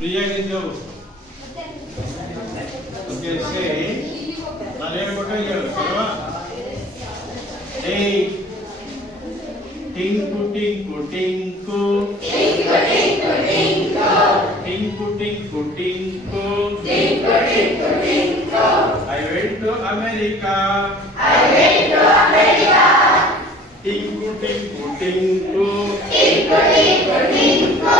ಫ್ರೀಯಾಗಿದ್ದೆವು. Okay ಸರಿ, ನಾನು ಹೇಳ್ಬಿಟ್ಟು ಹೇಳು ಸರಿವಾ? ಏಯ್ Tinku Tinku Tinku Tinku Tinku Tinku Tinku Tinku Tinku Tinku Tinku I went to America. I went to America. Tinku tinku tinku. Tinku tinku tinku.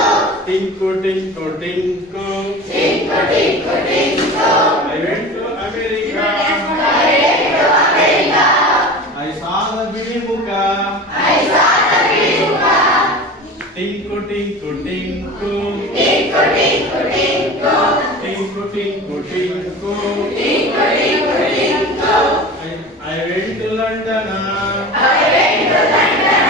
Tinku tinku tinku. Tinku tinku tinku. I went to America. I went to America. I saw the Bidimuka. I saw the Bidimuka. Tinku tinku tinku. Tinku tinku tinku. Tinku tinku tinku. Tinku tinku tinku. I went to London. I went to London.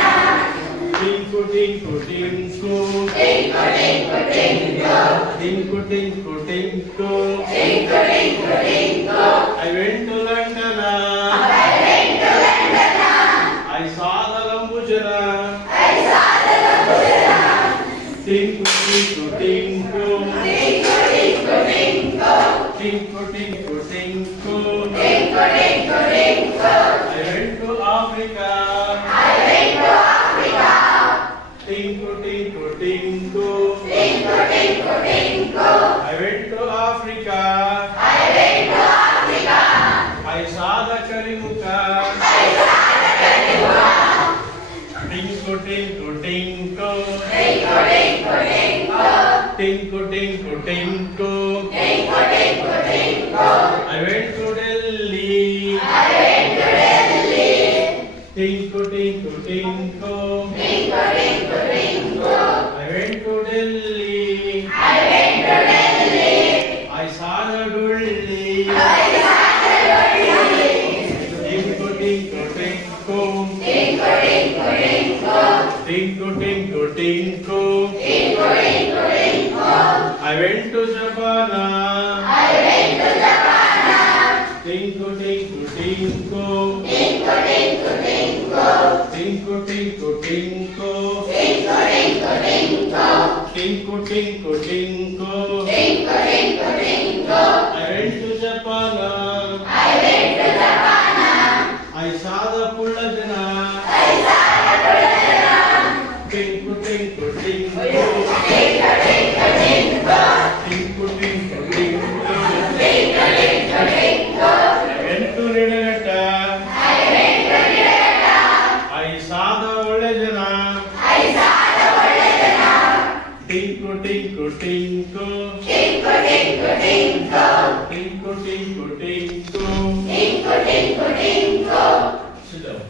Tinku tinku tinku. Tinku tinku tinku. Tinku tinku tinku. Tinku tinku tinku. I went to London. I went to London. I saw the Lambujana. I saw the Lambujana. Tinku tinku tinku. Tinku tinku tinku. Tinku tinku tinku. Tinku tinku tinku. I went to Africa. I went to Africa. Tinku tinku tinku. Tinku tinku tinku. I went to Africa. I went to Africa. I saw the Karimuka. I saw the Karimuka. Tinku tinku tinku. Tinku tinku tinku. Tinku tinku tinku. Tinku tinku tinku. I went to Delhi. I went to Delhi. Tinku tinku tinku. Tinku tinku tinku. I went to Delhi. I went to Delhi. I saw the Dolly. I saw the Dolly. Tinku tinku tinku. Tinku tinku tinku. Tinku tinku tinku. Tinku tinku tinku. I went to Japan. I went to Japan. Tinku tinku tinku. Tinku tinku tinku. Tinku tinku tinku. Tinku tinku tinku. Tinku tinku tinku. Tinku tinku tinku. I went to Japan. I went to Japan. I saw the Pullajana. I saw the Pullajana. Tinku tinku tinku. Tinku tinku tinku. Tinku tinku tinku. Tinku tinku tinku. I went to Nidagata. I went to Nidagata. I saw the Ollejana. I saw the Ollejana. Tinku tinku tinku. Tinku tinku tinku. Tinku tinku tinku. Tinku tinku tinku. Sit down.